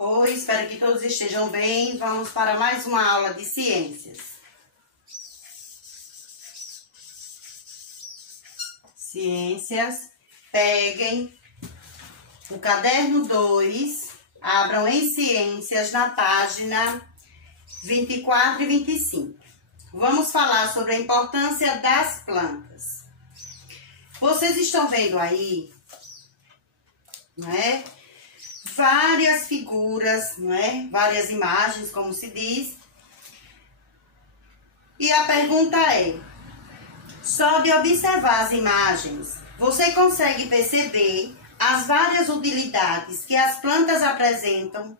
Oi, espero que todos estejam bem. Vamos para mais uma aula de ciências. Ciências, peguem o caderno 2, abram em ciências na página 24 e 25. Vamos falar sobre a importância das plantas. Vocês estão vendo aí, não é? Várias figuras, não é? Várias imagens, como se diz. E a pergunta é: só de observar as imagens, você consegue perceber as várias utilidades que as plantas apresentam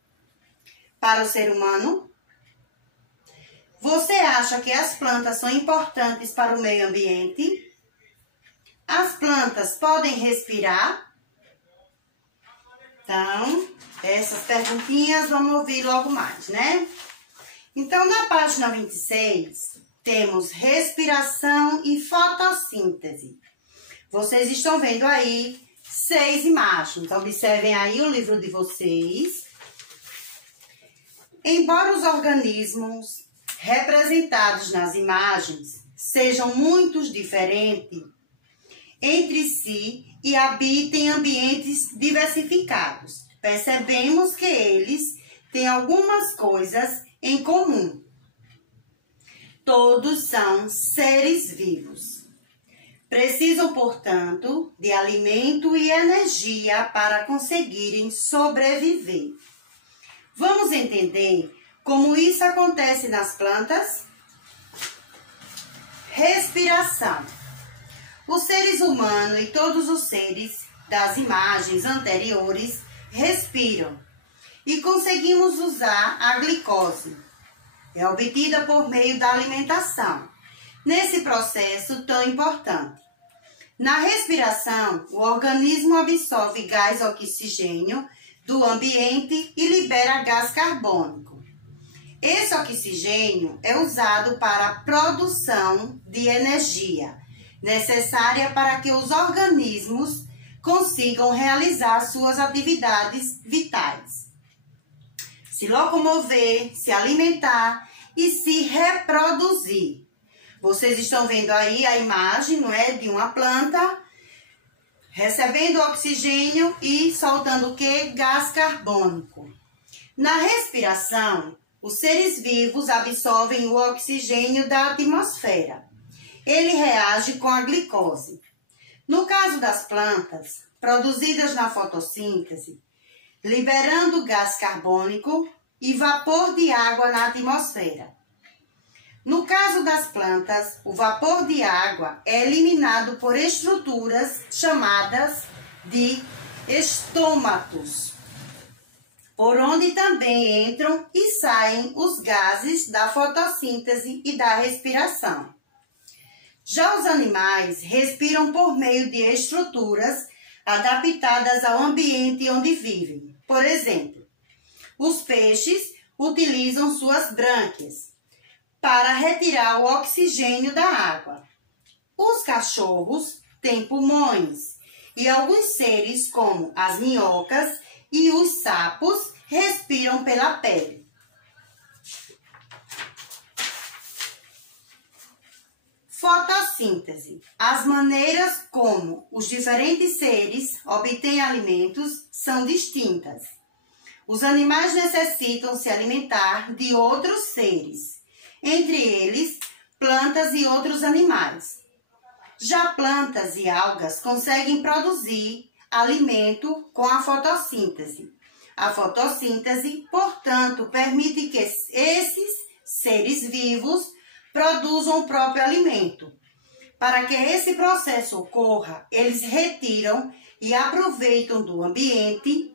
para o ser humano? Você acha que as plantas são importantes para o meio ambiente? As plantas podem respirar? Então, essas perguntinhas vamos ouvir logo mais, né? Então, na página 26, temos respiração e fotossíntese. Vocês estão vendo aí 6 imagens. Observem aí o livro de vocês. Embora os organismos representados nas imagens sejam muito diferentes entre si e habitem ambientes diversificados, percebemos que eles têm algumas coisas em comum. Todos são seres vivos. Precisam, portanto, de alimento e energia para conseguirem sobreviver. Vamos entender como isso acontece nas plantas? Respiração. Os seres humanos e todos os seres das imagens anteriores respiram e conseguimos usar a glicose. É obtida por meio da alimentação, nesse processo tão importante. Na respiração, o organismo absorve gás oxigênio do ambiente e libera gás carbônico. Esse oxigênio é usado para a produção de energia necessária para que os organismos consigam realizar suas atividades vitais. Se locomover, se alimentar e se reproduzir. Vocês estão vendo aí a imagem, não é, de uma planta recebendo oxigênio e soltando o quê? Gás carbônico. Na respiração, os seres vivos absorvem o oxigênio da atmosfera. Ele reage com a glicose. No caso das plantas, produzidas na fotossíntese, liberando gás carbônico e vapor de água na atmosfera. No caso das plantas, o vapor de água é eliminado por estruturas chamadas de estômatos, por onde também entram e saem os gases da fotossíntese e da respiração. Já os animais respiram por meio de estruturas adaptadas ao ambiente onde vivem. Por exemplo, os peixes utilizam suas brânquias para retirar o oxigênio da água. Os cachorros têm pulmões e alguns seres, como as minhocas e os sapos, respiram pela pele. Fotossíntese. As maneiras como os diferentes seres obtêm alimentos são distintas. Os animais necessitam se alimentar de outros seres, entre eles plantas e outros animais. Já plantas e algas conseguem produzir alimento com a fotossíntese. A fotossíntese, portanto, permite que esses seres vivos produzam o próprio alimento. Para que esse processo ocorra, eles retiram e aproveitam do ambiente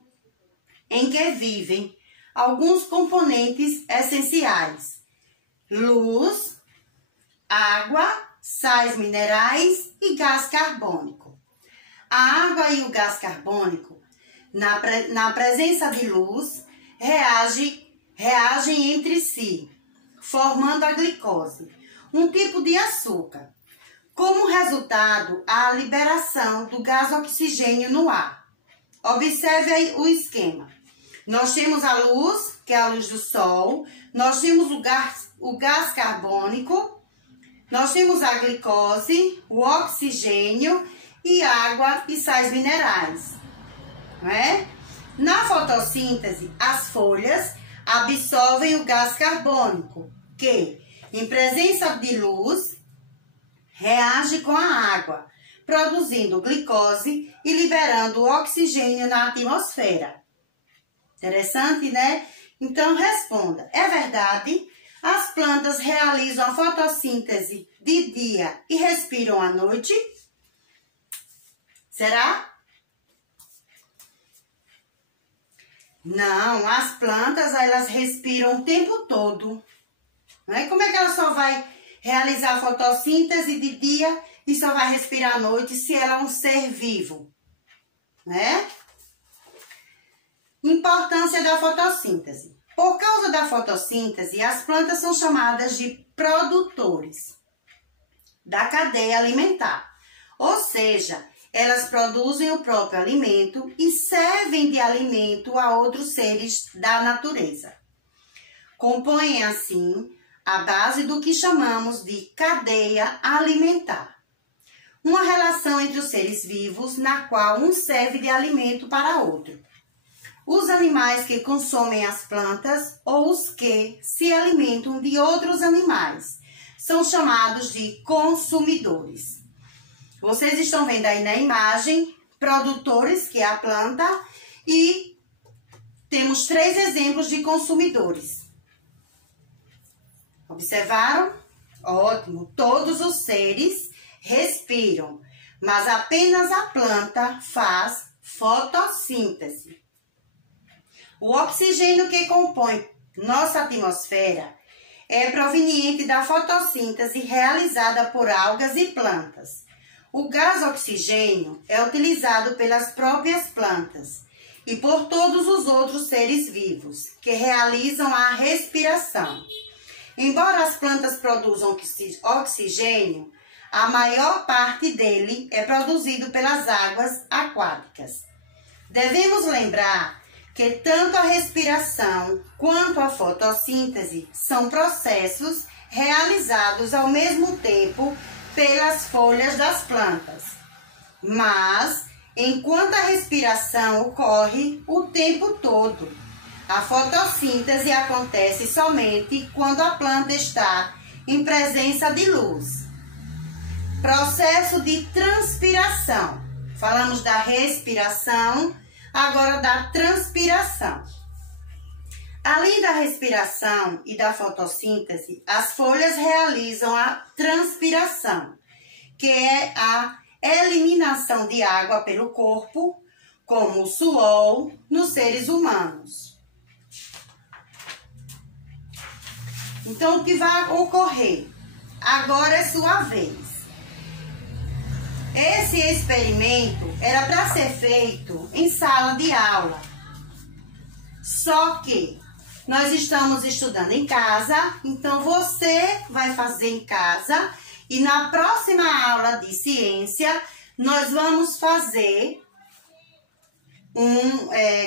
em que vivem alguns componentes essenciais: luz, água, sais minerais e gás carbônico. A água e o gás carbônico, na presença de luz, reagem entre si, formando a glicose, um tipo de açúcar. Como resultado, há a liberação do gás oxigênio no ar. Observe aí o esquema. Nós temos a luz, que é a luz do sol, nós temos o gás carbônico, nós temos a glicose, o oxigênio e água e sais minerais, não é? Na fotossíntese, as folhas absorvem o gás carbônico, que, em presença de luz, reage com a água, produzindo glicose e liberando o oxigênio na atmosfera. Interessante, né? Então, responda. É verdade? As plantas realizam a fotossíntese de dia e respiram à noite? Será? Não, as plantas, elas respiram o tempo todo. Não é? Como é que ela só vai realizar a fotossíntese de dia e só vai respirar à noite se ela é um ser vivo? Né? Importância da fotossíntese. Por causa da fotossíntese, as plantas são chamadas de produtores da cadeia alimentar. Ou seja, elas produzem o próprio alimento e servem de alimento a outros seres da natureza. Compõem, assim, a base do que chamamos de cadeia alimentar. Uma relação entre os seres vivos na qual um serve de alimento para outro. Os animais que consomem as plantas ou os que se alimentam de outros animais são chamados de consumidores. Vocês estão vendo aí na imagem produtores, que é a planta, e temos 3 exemplos de consumidores. Observaram? Ótimo! Todos os seres respiram, mas apenas a planta faz fotossíntese. O oxigênio que compõe nossa atmosfera é proveniente da fotossíntese realizada por algas e plantas. O gás oxigênio é utilizado pelas próprias plantas e por todos os outros seres vivos que realizam a respiração. Embora as plantas produzam oxigênio, a maior parte dele é produzido pelas águas aquáticas. Devemos lembrar que tanto a respiração quanto a fotossíntese são processos realizados ao mesmo tempo pelas folhas das plantas. Mas, enquanto a respiração ocorre o tempo todo, a fotossíntese acontece somente quando a planta está em presença de luz. Processo de transpiração. Falamos da respiração, agora da transpiração. Além da respiração e da fotossíntese, as folhas realizam a transpiração, que é a eliminação de água pelo corpo, como o suor, nos seres humanos. Então, o que vai ocorrer? Agora é sua vez. Esse experimento era para ser feito em sala de aula. Só que nós estamos estudando em casa, então você vai fazer em casa e na próxima aula de ciência nós vamos fazer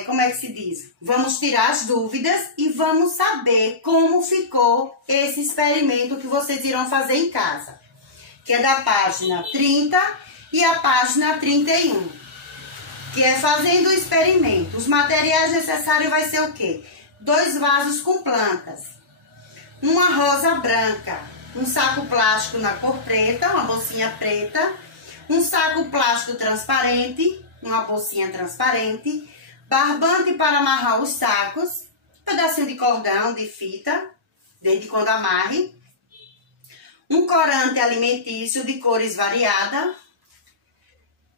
como é que se diz? Vamos tirar as dúvidas e vamos saber como ficou esse experimento que vocês irão fazer em casa, que é da página 30 e a página 31, que é fazendo o experimento. Os materiais necessários vai ser o quê? 2 vasos com plantas, uma rosa branca, um saco plástico na cor preta, uma bolsinha preta, um saco plástico transparente, uma bolsinha transparente, barbante para amarrar os sacos, um pedacinho de cordão, de fita, desde quando amarre, um corante alimentício de cores variadas,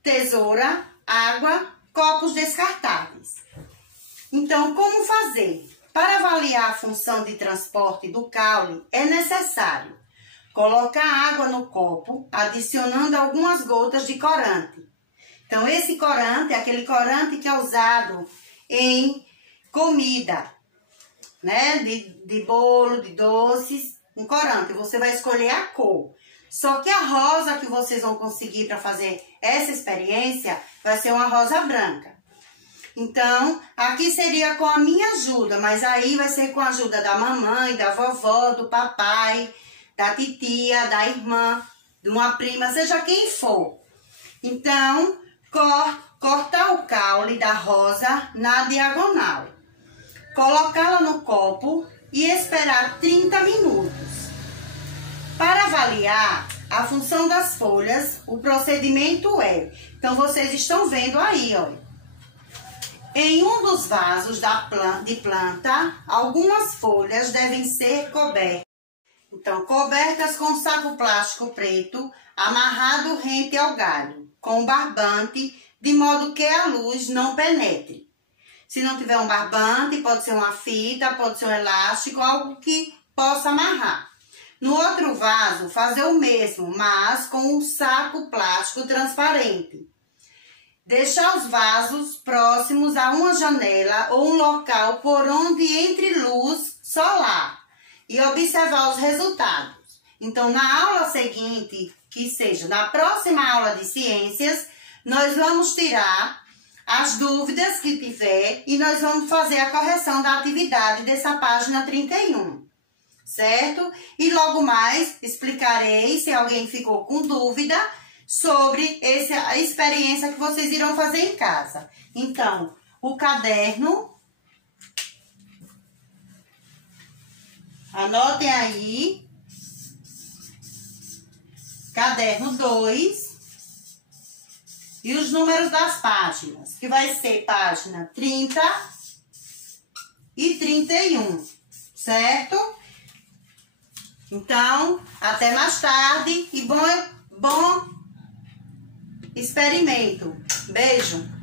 tesoura, água, copos descartáveis. Então, como fazer? Para avaliar a função de transporte do caule, é necessário colocar água no copo, adicionando algumas gotas de corante. Então, esse corante é aquele corante que é usado em comida, né? De bolo, de doces, um corante. Você vai escolher a cor. Só que a rosa que vocês vão conseguir para fazer essa experiência vai ser uma rosa branca. Então, aqui seria com a minha ajuda, mas aí vai ser com a ajuda da mamãe, da vovó, do papai, da titia, da irmã, de uma prima, seja quem for. Então, cortar o caule da rosa na diagonal. Colocá-la no copo e esperar 30 minutos. Para avaliar a função das folhas, o procedimento é... Então, vocês estão vendo aí, olha. Em um dos vasos de planta, algumas folhas devem ser cobertas. Então, cobertas com saco plástico preto, amarrado rente ao galho, com barbante, de modo que a luz não penetre. Se não tiver um barbante, pode ser uma fita, pode ser um elástico, algo que possa amarrar. No outro vaso, fazer o mesmo, mas com um saco plástico transparente. Deixar os vasos próximos a uma janela ou um local por onde entre luz solar e observar os resultados. Então, na aula seguinte, que seja na próxima aula de ciências, nós vamos tirar as dúvidas que tiver e nós vamos fazer a correção da atividade dessa página 31, certo? E logo mais explicarei, se alguém ficou com dúvida, sobre a experiência que vocês irão fazer em casa. Então, o caderno, anotem aí, caderno 2, e os números das páginas, que vai ser página 30 e 31, certo? Então, até mais tarde e bom experimento. Beijo!